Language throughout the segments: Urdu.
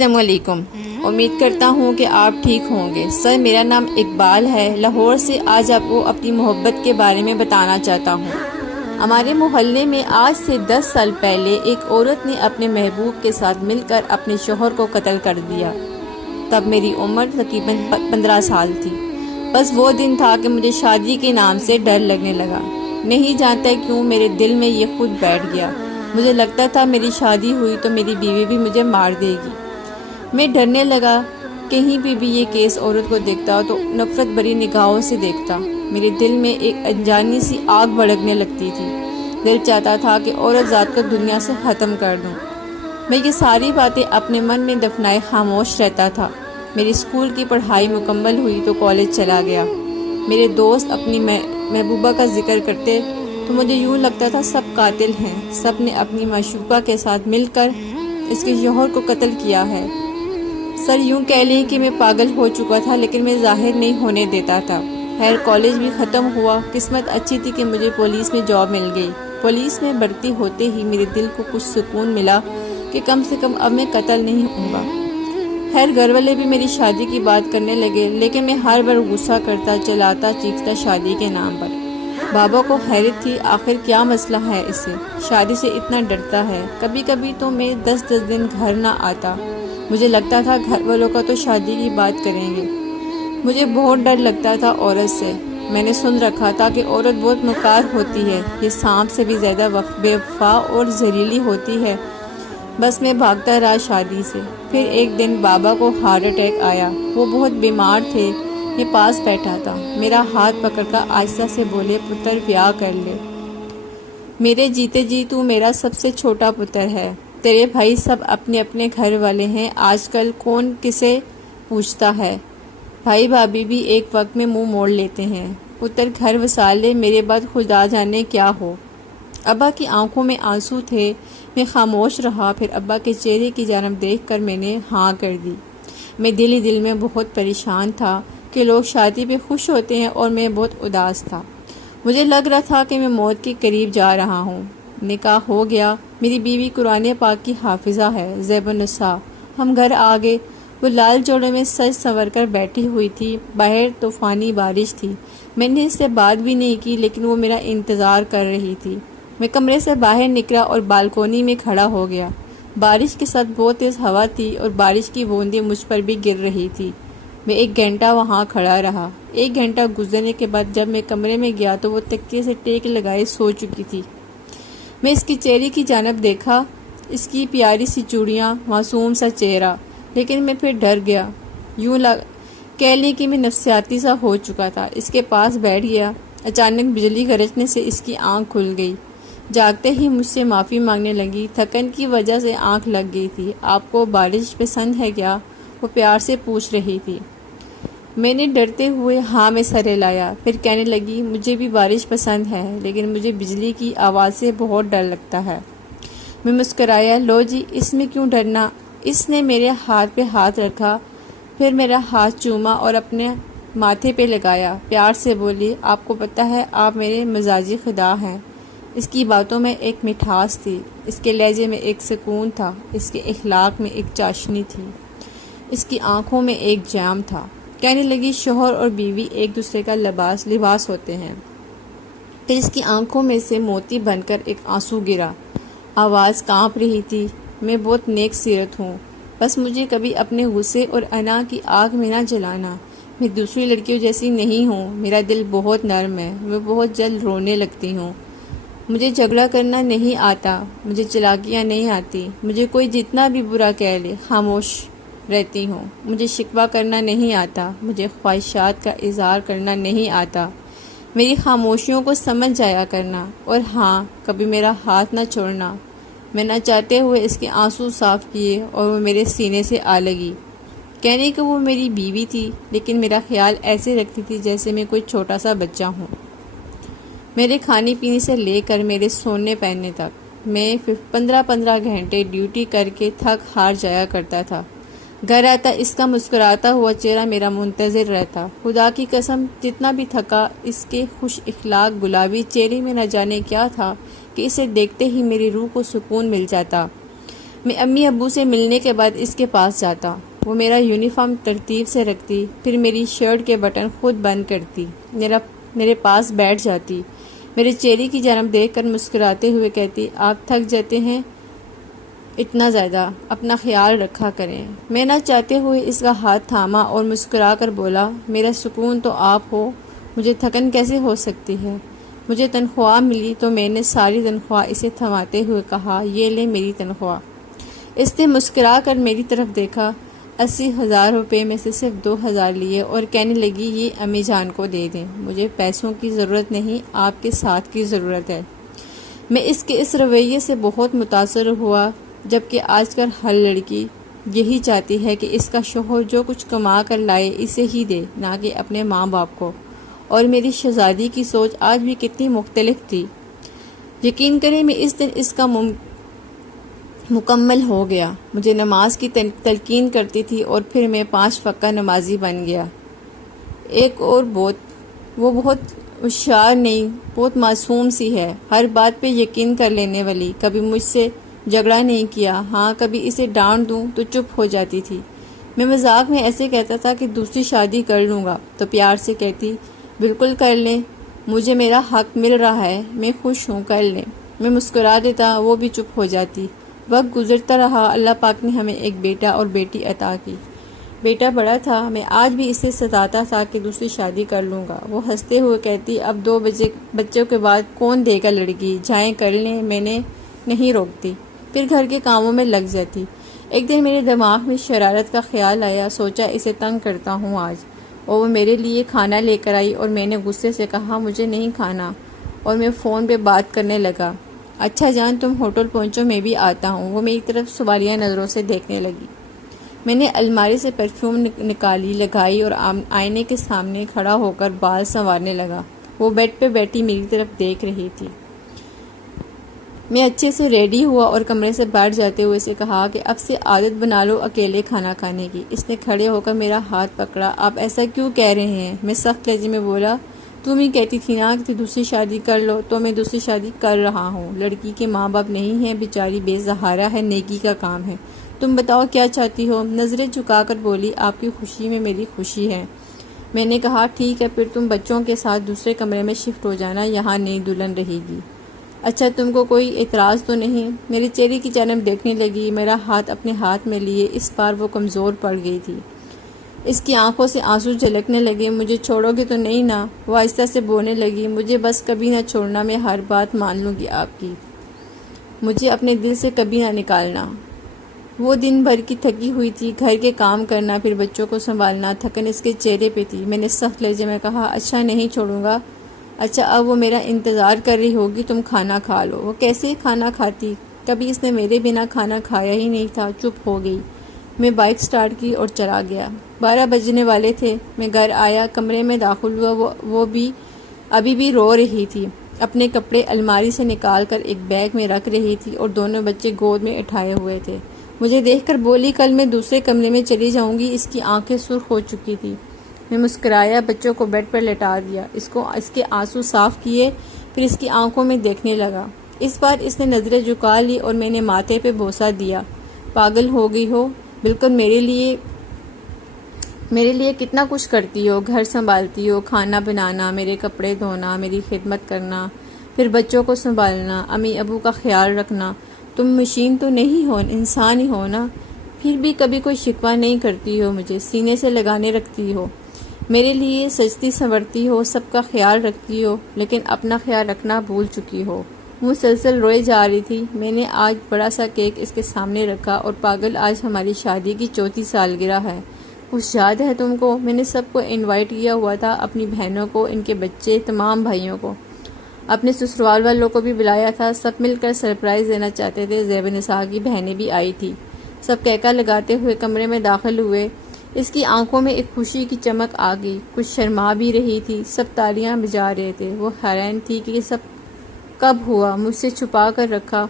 السلام علیکم۔ امید کرتا ہوں کہ آپ ٹھیک ہوں گے۔ سر، میرا نام اقبال ہے۔ لاہور سے آج آپ کو اپنی محبت کے بارے میں بتانا چاہتا ہوں۔ ہمارے محلے میں آج سے 10 سال پہلے ایک عورت نے اپنے محبوب کے ساتھ مل کر اپنے شوہر کو قتل کر دیا۔ تب میری عمر تقریباً 15 سال تھی۔ بس وہ دن تھا کہ مجھے شادی کے نام سے ڈر لگنے لگا۔ نہیں جانتا کیوں میرے دل میں یہ خود بیٹھ گیا۔ مجھے لگتا تھا میری شادی ہوئی تو میری بیوی بھی مجھے مار دے گی۔ میں ڈرنے لگا۔ کہیں بھی یہ کیس عورت کو دیکھتا تو نفرت بری نگاہوں سے دیکھتا۔ میرے دل میں ایک انجانی سی آگ بھڑکنے لگتی تھی۔ دل چاہتا تھا کہ عورت ذات کو دنیا سے ختم کر دوں۔ میں یہ ساری باتیں اپنے من میں دفنائے خاموش رہتا تھا۔ میری اسکول کی پڑھائی مکمل ہوئی تو کالج چلا گیا۔ میرے دوست اپنی محبوبہ کا ذکر کرتے تو مجھے یوں لگتا تھا سب قاتل ہیں، سب نے اپنی معشوقہ کے ساتھ مل کر اس کے شوہر کو قتل کیا ہے۔ سر، یوں کہہ لیں کہ میں پاگل ہو چکا تھا، لیکن میں ظاہر نہیں ہونے دیتا تھا۔ خیر، کالج بھی ختم ہوا۔ قسمت اچھی تھی کہ مجھے پولیس میں جاب مل گئی۔ پولیس میں بھرتی ہوتے ہی میرے دل کو کچھ سکون ملا کہ کم سے کم اب میں قتل نہیں ہوں گا۔ خیر، گھر والے بھی میری شادی کی بات کرنے لگے، لیکن میں ہر بار غصہ کرتا، چلاتا، چیختا شادی کے نام پر۔ بابا کو حیرت تھی، آخر کیا مسئلہ ہے اسے، شادی سے اتنا ڈرتا ہے۔ کبھی کبھی تو میں 10 دن گھر نہ آتا۔ مجھے لگتا تھا گھر والوں کا تو شادی کی بات کریں گے۔ مجھے بہت ڈر لگتا تھا عورت سے۔ میں نے سن رکھا تھا کہ عورت بہت مکار ہوتی ہے، یہ سانپ سے بھی زیادہ بے وفا اور زہریلی ہوتی ہے۔ بس میں بھاگتا رہا شادی سے۔ پھر ایک دن بابا کو ہارٹ اٹیک آیا۔ وہ بہت بیمار تھے۔ میں پاس بیٹھا تھا۔ میرا ہاتھ پکڑ کر آہستہ سے بولے، پتر بیاہ کر لے۔ میرے جیتے جی تو میرا سب سے چھوٹا پتر ہے۔ تیرے بھائی سب اپنے اپنے گھر والے ہیں، آج کل کون کسے پوچھتا ہے۔ بھائی بھابھی بھی ایک وقت میں منہ موڑ لیتے ہیں۔ پتر گھر وسا لے، میرے بعد خدا جانے کیا ہو۔ ابا کی آنکھوں میں آنسو تھے۔ میں خاموش رہا۔ پھر ابا کے چہرے کی جانب دیکھ کر میں نے ہاں کر دی۔ میں دل ہی دل میں بہت پریشان تھا کہ لوگ شادی پہ خوش ہوتے ہیں اور میں بہت اداس تھا۔ مجھے لگ رہا تھا کہ میں موت کے قریب جا رہا ہوں۔ نکاح ہو گیا۔ میری بیوی قرآن پاک کی حافظہ ہے، زیب النساء۔ ہم گھر آ گئے۔ وہ لال جوڑے میں سج سنور کر بیٹھی ہوئی تھی۔ باہر طوفانی بارش تھی۔ میں نے اس سے بات بھی نہیں کی، لیکن وہ میرا انتظار کر رہی تھی۔ میں کمرے سے باہر نکلا اور بالکونی میں کھڑا ہو گیا۔ بارش کے ساتھ بہت تیز ہوا تھی اور بارش کی بوندیں مجھ پر بھی گر رہی تھی۔ میں 1 گھنٹہ وہاں کھڑا رہا۔ 1 گھنٹہ گزرنے کے بعد جب میں کمرے میں گیا تو وہ تکیے سے ٹیک لگائے سو چکی تھی۔ میں اس کی چہرے کی جانب دیکھا، اس کی پیاری سی چوڑیاں، معصوم سا چہرہ، لیکن میں پھر ڈر گیا۔ یوں کہہ لیں کہ میں نفسیاتی سا ہو چکا تھا۔ اس کے پاس بیٹھ گیا۔ اچانک بجلی گرجنے سے اس کی آنکھ کھل گئی۔ جاگتے ہی مجھ سے معافی مانگنے لگی۔ تھکن کی وجہ سے آنکھ لگ گئی تھی۔ آپ کو بارش پسند ہے کیا؟ وہ پیار سے پوچھ رہی تھی۔ میں نے ڈرتے ہوئے ہاں میں سر ہلایا۔ پھر کہنے لگی، مجھے بھی بارش پسند ہے، لیکن مجھے بجلی کی آواز سے بہت ڈر لگتا ہے۔ میں مسکرایا۔ لو جی، اس میں کیوں ڈرنا؟ اس نے میرے ہاتھ پہ ہاتھ رکھا، پھر میرا ہاتھ چوما اور اپنے ماتھے پہ لگایا۔ پیار سے بولی، آپ کو پتہ ہے آپ میرے مزاجی خدا ہیں۔ اس کی باتوں میں ایک مٹھاس تھی، اس کے لہجے میں ایک سکون تھا، اس کے اخلاق میں ایک چاشنی تھی، اس کی آنکھوں میں ایک جام تھا۔ کہنے لگی، شوہر اور بیوی ایک دوسرے کا لباس ہوتے ہیں۔ پھر اس کی آنکھوں میں سے موتی بن کر ایک آنسو گرا۔ آواز کانپ رہی تھی، میں بہت نیک سیرت ہوں، بس مجھے کبھی اپنے غصے اور انا کی آگ میں نہ جلانا۔ میں دوسری لڑکیوں جیسی نہیں ہوں، میرا دل بہت نرم ہے، میں بہت جلد رونے لگتی ہوں۔ مجھے جھگڑا کرنا نہیں آتا، مجھے چلاکیاں نہیں آتی، مجھے کوئی جتنا بھی برا کہہ لے خاموش رہتی ہوں۔ مجھے شکوہ کرنا نہیں آتا، مجھے خواہشات کا اظہار کرنا نہیں آتا، میری خاموشیوں کو سمجھ جایا کرنا، اور ہاں، کبھی میرا ہاتھ نہ چھوڑنا۔ میں نہ چاہتے ہوئے اس کے آنسو صاف کیے اور وہ میرے سینے سے آ لگی۔ کہنے کہ وہ میری بیوی تھی، لیکن میرا خیال ایسے رکھتی تھی جیسے میں کوئی چھوٹا سا بچہ ہوں۔ میرے کھانے پینے سے لے کر میرے سونے پہننے تک میں 15 گھنٹے ڈیوٹی کر کے تھک ہار جایا کرتا تھا۔ گھر آتا اس کا مسکراتا ہوا چہرہ میرا منتظر رہتا۔ خدا کی قسم، جتنا بھی تھکا، اس کے خوش اخلاق گلابی چہرے میں نہ جانے کیا تھا کہ اسے دیکھتے ہی میری روح کو سکون مل جاتا۔ میں امی ابو سے ملنے کے بعد اس کے پاس جاتا، وہ میرا یونیفارم ترتیب سے رکھتی، پھر میری شرٹ کے بٹن خود بند کرتی، میرے پاس بیٹھ جاتی، میرے چہرے کی جانب دیکھ کر مسکراتے ہوئے کہتی، آپ تھک جاتے ہیں اتنا زیادہ، اپنا خیال رکھا کریں۔ میں نہ چاہتے ہوئے اس کا ہاتھ تھاما اور مسکرا کر بولا، میرا سکون تو آپ ہو، مجھے تھکن کیسے ہو سکتی ہے؟ مجھے تنخواہ ملی تو میں نے ساری تنخواہ اسے تھماتے ہوئے کہا، یہ لے میری تنخواہ۔ اس نے مسکرا کر میری طرف دیکھا، 80,000 روپے میں سے صرف 2,000 لیے اور کہنے لگی، یہ امی جان کو دے دیں، مجھے پیسوں کی ضرورت نہیں، آپ کے ساتھ کی ضرورت ہے۔ میں اس کے اس رویے سے بہت متاثر ہوا، جبکہ آج کل ہر لڑکی یہی چاہتی ہے کہ اس کا شوہر جو کچھ کما کر لائے اسے ہی دے، نہ کہ اپنے ماں باپ کو، اور میری شہزادی کی سوچ آج بھی کتنی مختلف تھی۔ یقین کریں میں اس دن اس کا مکمل ہو گیا، مجھے نماز کی تلقین کرتی تھی اور پھر میں 5 وقت نمازی بن گیا۔ ایک اور وہ بہت ہوشیار نہیں، بہت معصوم سی ہے، ہر بات پہ یقین کر لینے والی، کبھی مجھ سے جھگڑا نہیں کیا، ہاں کبھی اسے ڈانٹ دوں تو چپ ہو جاتی تھی۔ میں مذاق میں ایسے کہتا تھا کہ دوسری شادی کر لوں گا تو پیار سے کہتی، بالکل کر لیں، مجھے میرا حق مل رہا ہے، میں خوش ہوں، کر لیں۔ میں مسکرا دیتا، وہ بھی چپ ہو جاتی۔ وقت گزرتا رہا، اللہ پاک نے ہمیں ایک بیٹا اور بیٹی عطا کی۔ بیٹا بڑا تھا، میں آج بھی اسے ستاتا تھا کہ دوسری شادی کر لوں گا۔ وہ ہنستے ہوئے کہتی، اب 2 بچوں کے بعد کون دے گا لڑکی، جائیں کر لیں، میں نے نہیں روکتی، پھر گھر کے کاموں میں لگ جاتی۔ ایک دن میرے دماغ میں شرارت کا خیال آیا، سوچا اسے تنگ کرتا ہوں آج، اور وہ میرے لیے کھانا لے کر آئی اور میں نے غصے سے کہا، مجھے نہیں کھانا، اور میں فون پہ بات کرنے لگا۔ اچھا جان تم ہوٹل پہنچو، میں بھی آتا ہوں۔ وہ میری طرف سوالیہ نظروں سے دیکھنے لگی۔ میں نے الماری سے پرفیوم نکالی، لگائی اور آئینے کے سامنے کھڑا ہو کر بال سنوارنے لگا۔ وہ بیڈ پہ بیٹھی میری طرف دیکھ رہی تھی۔ میں اچھے سے ریڈی ہوا اور کمرے سے بیٹھ جاتے ہوئے اسے کہا کہ اب سے عادت بنا لو اکیلے کھانا کھانے کی۔ اس نے کھڑے ہو کر میرا ہاتھ پکڑا، آپ ایسا کیوں کہہ رہے ہیں؟ میں سخت لہجے میں بولا، تم ہی کہتی تھی نا کہ دوسری شادی کر لو، تو میں دوسری شادی کر رہا ہوں۔ لڑکی کے ماں باپ نہیں ہیں، بیچاری بے سہارا ہے، نیکی کا کام ہے۔ تم بتاؤ کیا چاہتی ہو؟ نظریں جھکا کر بولی، آپ کی خوشی میں میری خوشی ہے۔ میں نے کہا، ٹھیک ہے پھر تم بچوں کے ساتھ دوسرے کمرے میں شفٹ ہو جانا، یہاں نئی دلہن رہے گی۔ اچھا تم کو کوئی اعتراض تو نہیں؟ میرے چہرے کی جانب دیکھنے لگی، میرا ہاتھ اپنے ہاتھ میں لیے، اس بار وہ کمزور پڑ گئی تھی۔ اس کی آنکھوں سے آنسو جھلکنے لگے، مجھے چھوڑو گے تو نہیں نا؟ وہ آہستہ سے بولنے لگی، مجھے بس کبھی نہ چھوڑنا، میں ہر بات مان لوں گی آپ کی، مجھے اپنے دل سے کبھی نہ نکالنا۔ وہ دن بھر کی تھکی ہوئی تھی، گھر کے کام کرنا، پھر بچوں کو سنبھالنا، تھکن اس کے چہرے پہ تھی۔ میں نے سخت لہجے میں کہا، اچھا نہیں چھوڑوں گا، اچھا اب وہ میرا انتظار کر رہی ہوگی، تم کھانا کھا لو۔ وہ کیسے کھانا کھاتی؟ کبھی اس نے میرے بنا کھانا کھایا ہی نہیں تھا۔ چپ ہو گئی۔ میں بائک سٹارٹ کی اور چلا گیا۔ 12 بجنے والے تھے۔ میں گھر آیا، کمرے میں داخل ہوا، وہ بھی ابھی بھی رو رہی تھی، اپنے کپڑے الماری سے نکال کر ایک بیگ میں رکھ رہی تھی اور دونوں بچے گود میں اٹھائے ہوئے تھے۔ مجھے دیکھ کر بولی، کل میں دوسرے کمرے میں چلی جاؤں گی۔ اس کی آنکھیں سرخ ہو چکی تھی۔ میں مسکرایا، بچوں کو بیڈ پر لٹا دیا، اس کے آنسو صاف کیے، پھر اس کی آنکھوں میں دیکھنے لگا۔ اس بار اس نے نظریں جھکا لی اور میں نے ماتھے پہ بوسہ دیا۔ پاگل ہو گئی ہو، بالکل میرے لیے کتنا کچھ کرتی ہو، گھر سنبھالتی ہو، کھانا بنانا، میرے کپڑے دھونا، میری خدمت کرنا، پھر بچوں کو سنبھالنا، امی ابو کا خیال رکھنا۔ تم مشین تو نہیں ہو، انسان ہی ہو نا، پھر بھی کبھی کوئی شکوہ نہیں کرتی ہو، مجھے سینے سے لگانے رکھتی ہو، میرے لیے سجتی سنورتی ہو، سب کا خیال رکھتی ہو، لیکن اپنا خیال رکھنا بھول چکی ہو۔ مسلسل روئے جا رہی تھی۔ میں نے آج بڑا سا کیک اس کے سامنے رکھا، اور پاگل آج ہماری شادی کی 4تھی سالگرہ ہے، کچھ یاد ہے تم کو؟ میں نے سب کو انوائٹ کیا ہوا تھا، اپنی بہنوں کو، ان کے بچے، تمام بھائیوں کو، اپنے سسرال والوں کو بھی بلایا تھا، سب مل کر سرپرائز دینا چاہتے تھے۔ زیب نساء کی بہنیں بھی آئی تھی۔ سب کہکا لگاتے ہوئے کمرے میں داخل ہوئے۔ اس کی آنکھوں میں ایک خوشی کی چمک آ گئی، کچھ شرما بھی رہی تھی۔ سب تالیاں بجا رہے تھے۔ وہ حیران تھی کہ یہ سب کب ہوا، مجھ سے چھپا کر رکھا۔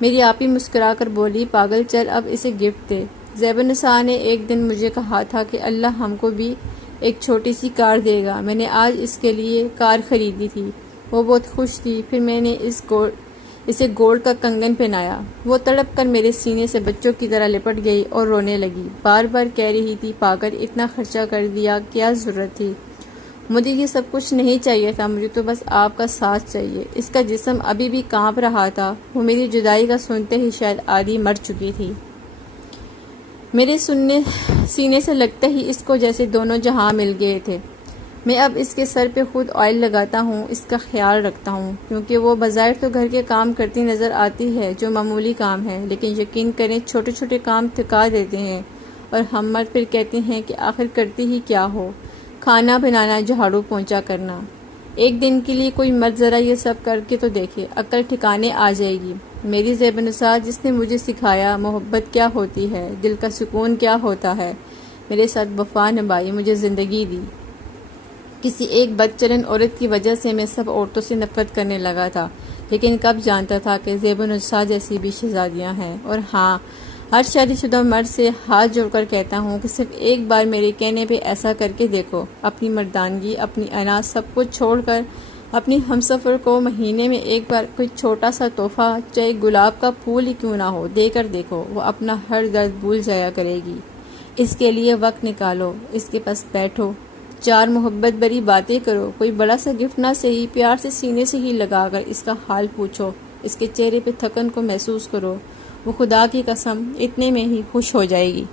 میری آپی مسکرا کر بولی، پاگل چل اب اسے گفٹ دے۔ زیب نساء نے ایک دن مجھے کہا تھا کہ اللہ ہم کو بھی ایک چھوٹی سی کار دے گا، میں نے آج اس کے لیے کار خریدی تھی۔ وہ بہت خوش تھی۔ پھر میں نے اسے گولڈ کا کنگن پہنایا۔ وہ تڑپ کر میرے سینے سے بچوں کی طرح لپٹ گئی اور رونے لگی، بار بار کہہ رہی تھی پاگل، اتنا خرچہ کر دیا، کیا ضرورت تھی؟ مجھے یہ سب کچھ نہیں چاہیے تھا، مجھے تو بس آپ کا ساتھ چاہیے۔ اس کا جسم ابھی بھی کانپ رہا تھا، وہ میری جدائی کا سنتے ہی شاید آدھی مر چکی تھی۔ میرے سینے سے لگتے ہی اس کو جیسے دونوں جہاں مل گئے تھے۔ میں اب اس کے سر پہ خود آئل لگاتا ہوں، اس کا خیال رکھتا ہوں، کیونکہ وہ بظاہر تو گھر کے کام کرتی نظر آتی ہے جو معمولی کام ہے، لیکن یقین کریں چھوٹے چھوٹے کام تھکا دیتے ہیں، اور ہم مرد پھر کہتے ہیں کہ آخر کرتی ہی کیا ہو، کھانا بنانا، جھاڑو پونچھا کرنا۔ ایک دن کے لیے کوئی مرد ذرا یہ سب کر کے تو دیکھے، عقل ٹھکانے آ جائے گی۔ میری زیب نثار جس نے مجھے سکھایا محبت کیا ہوتی ہے، دل کا سکون کیا ہوتا ہے، میرے ساتھ وفا نبھائی، مجھے زندگی دی۔ کسی ایک بد چلن عورت کی وجہ سے میں سب عورتوں سے نفرت کرنے لگا تھا، لیکن کب جانتا تھا کہ زیب نثار جیسی بھی شہزادیاں ہیں۔ اور ہاں، ہر شادی شدہ مرد سے ہاتھ جوڑ کر کہتا ہوں کہ صرف ایک بار میرے کہنے پہ ایسا کر کے دیکھو، اپنی مردانگی، اپنی انا، سب کچھ چھوڑ کر اپنی ہمسفر کو مہینے میں ایک بار کوئی چھوٹا سا تحفہ، چاہے گلاب کا پھول ہی کیوں نہ ہو، دے کر دیکھو، وہ اپنا ہر درد بھول جایا کرے گی۔ اس کے لیے وقت نکالو، اس کے پاس بیٹھو، چار محبت بھری باتیں کرو، کوئی بڑا سا گفٹ نہ صحیح، پیار سے سینے سے ہی لگا کر اس کا حال پوچھو، اس کے چہرے پہ تھکن کو محسوس کرو، وہ خدا کی قسم اتنے میں ہی خوش ہو جائے گی۔